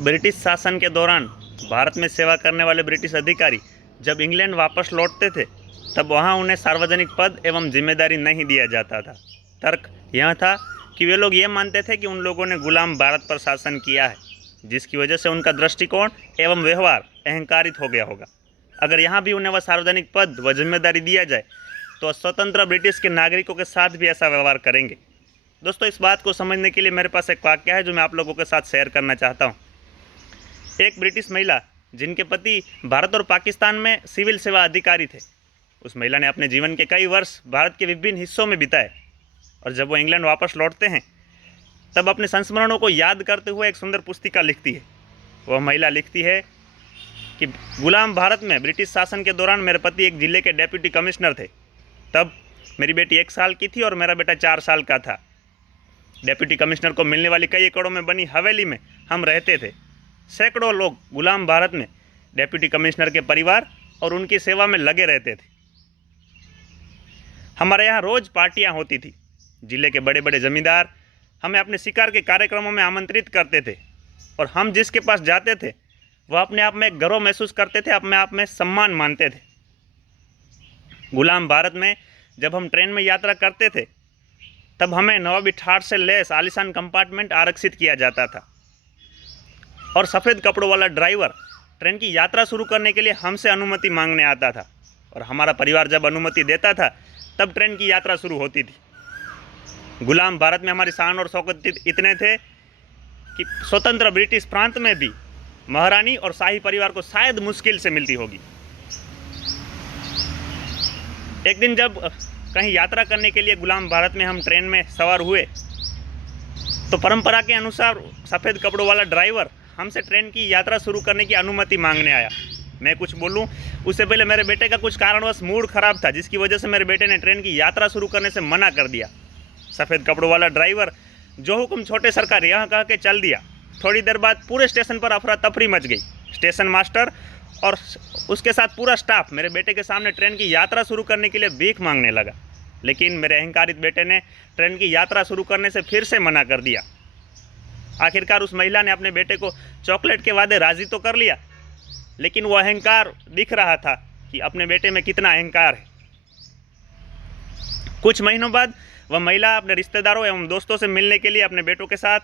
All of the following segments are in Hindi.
ब्रिटिश शासन के दौरान भारत में सेवा करने वाले ब्रिटिश अधिकारी जब इंग्लैंड वापस लौटते थे तब वहाँ उन्हें सार्वजनिक पद एवं जिम्मेदारी नहीं दिया जाता था। तर्क यह था कि वे लोग ये मानते थे कि उन लोगों ने गुलाम भारत पर शासन किया है, जिसकी वजह से उनका दृष्टिकोण एवं व्यवहार अहंकारित हो गया होगा। अगर यहाँ भी उन्हें वह सार्वजनिक पद व जिम्मेदारी दिया जाए तो स्वतंत्र ब्रिटिश के नागरिकों के साथ भी ऐसा व्यवहार करेंगे। दोस्तों, इस बात को समझने के लिए मेरे पास एक वाक्य है जो मैं आप लोगों के साथ शेयर करना चाहता हूँ। एक ब्रिटिश महिला जिनके पति भारत और पाकिस्तान में सिविल सेवा अधिकारी थे, उस महिला ने अपने जीवन के कई वर्ष भारत के विभिन्न हिस्सों में बिताए और जब वो इंग्लैंड वापस लौटते हैं तब अपने संस्मरणों को याद करते हुए एक सुंदर पुस्तिका लिखती है। वह महिला लिखती है कि गुलाम भारत में ब्रिटिश शासन के दौरान मेरे पति एक जिले के डेप्यूटी कमिश्नर थे। तब मेरी बेटी 1 साल की थी और मेरा बेटा 4 साल का था। डेप्यूटी कमिश्नर को मिलने वाली कई एकड़ों में बनी हवेली में हम रहते थे। सैकड़ों लोग गुलाम भारत में डेप्यूटी कमिश्नर के परिवार और उनकी सेवा में लगे रहते थे। हमारे यहाँ रोज़ पार्टियाँ होती थी। जिले के बड़े बड़े जमींदार हमें अपने शिकार के कार्यक्रमों में आमंत्रित करते थे और हम जिसके पास जाते थे वह अपने आप में गर्व महसूस करते थे, अपने आप में सम्मान मानते थे। गुलाम भारत में जब हम ट्रेन में यात्रा करते थे तब हमें नवाबी ठाठ से लैस आलीशान कंपार्टमेंट आरक्षित किया जाता था और सफ़ेद कपड़ों वाला ड्राइवर ट्रेन की यात्रा शुरू करने के लिए हमसे अनुमति मांगने आता था और हमारा परिवार जब अनुमति देता था तब ट्रेन की यात्रा शुरू होती थी। गुलाम भारत में हमारी शान और शौकत इतने थे कि स्वतंत्र ब्रिटिश प्रांत में भी महारानी और शाही परिवार को शायद मुश्किल से मिलती होगी। एक दिन जब कहीं यात्रा करने के लिए गुलाम भारत में हम ट्रेन में सवार हुए तो परंपरा के अनुसार सफ़ेद कपड़ों वाला ड्राइवर हमसे ट्रेन की यात्रा शुरू करने की अनुमति मांगने आया। मैं कुछ बोलूं उससे पहले मेरे बेटे का कुछ कारणवश मूड खराब था, जिसकी वजह से मेरे बेटे ने ट्रेन की यात्रा शुरू करने से मना कर दिया। सफ़ेद कपड़ों वाला ड्राइवर जो हुक्म छोटे सरकार यह कह के चल दिया। थोड़ी देर बाद पूरे स्टेशन पर अफरा तफरी मच गई। स्टेशन मास्टर और उसके साथ पूरा स्टाफ मेरे बेटे के सामने ट्रेन की यात्रा शुरू करने के लिए भीख मांगने लगा, लेकिन मेरे अहंकारित बेटे ने ट्रेन की यात्रा शुरू करने से फिर से मना कर दिया। आखिरकार उस महिला ने अपने बेटे को चॉकलेट के वादे राजी तो कर लिया, लेकिन वो अहंकार दिख रहा था कि अपने बेटे में कितना अहंकार है। कुछ महीनों बाद वह महिला अपने रिश्तेदारों एवं दोस्तों से मिलने के लिए अपने बेटों के साथ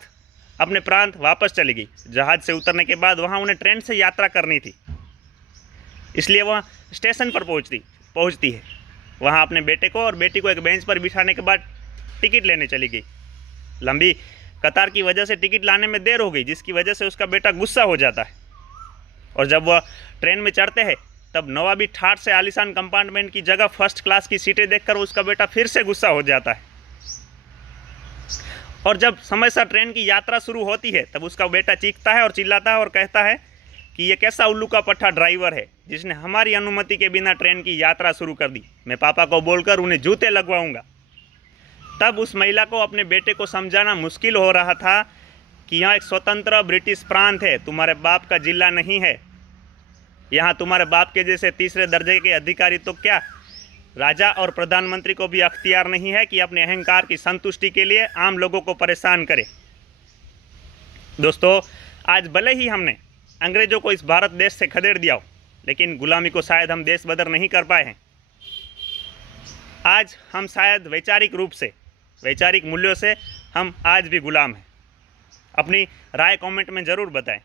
अपने प्रांत वापस चली गई। जहाज से उतरने के बाद वहाँ उन्हें ट्रेन से यात्रा करनी थी, इसलिए वह स्टेशन पर पहुँचती है। वहाँ अपने बेटे को और बेटी को एक बेंच पर बिठाने के बाद टिकट लेने चली गई। लंबी कतार की वजह से टिकट लाने में देर हो गई, जिसकी वजह से उसका बेटा गुस्सा हो जाता है और जब वह ट्रेन में चढ़ते हैं तब नवाबी ठाठ से आलीशान कंपार्टमेंट की जगह फर्स्ट क्लास की सीटें देखकर उसका बेटा फिर से गुस्सा हो जाता है और जब समय से ट्रेन की यात्रा शुरू होती है तब उसका बेटा चीखता है और चिल्लाता है और कहता है कि ये कैसा उल्लू का पट्टा ड्राइवर है जिसने हमारी अनुमति के बिना ट्रेन की यात्रा शुरू कर दी। मैं पापा को बोलकर उन्हें जूते लगवाऊंगा। तब उस महिला को अपने बेटे को समझाना मुश्किल हो रहा था कि यहाँ एक स्वतंत्र ब्रिटिश प्रांत है, तुम्हारे बाप का जिला नहीं है। यहाँ तुम्हारे बाप के जैसे तीसरे दर्जे के अधिकारी तो क्या, राजा और प्रधानमंत्री को भी अख्तियार नहीं है कि अपने अहंकार की संतुष्टि के लिए आम लोगों को परेशान करे। दोस्तों, आज भले ही हमने अंग्रेजों को इस भारत देश से खदेड़ दिया हो, लेकिन गुलामी को शायद हम देश बदर नहीं कर पाए हैं। आज हम शायद वैचारिक रूप से, वैचारिक मूल्यों से हम आज भी गुलाम हैं। अपनी राय कमेंट में ज़रूर बताएं।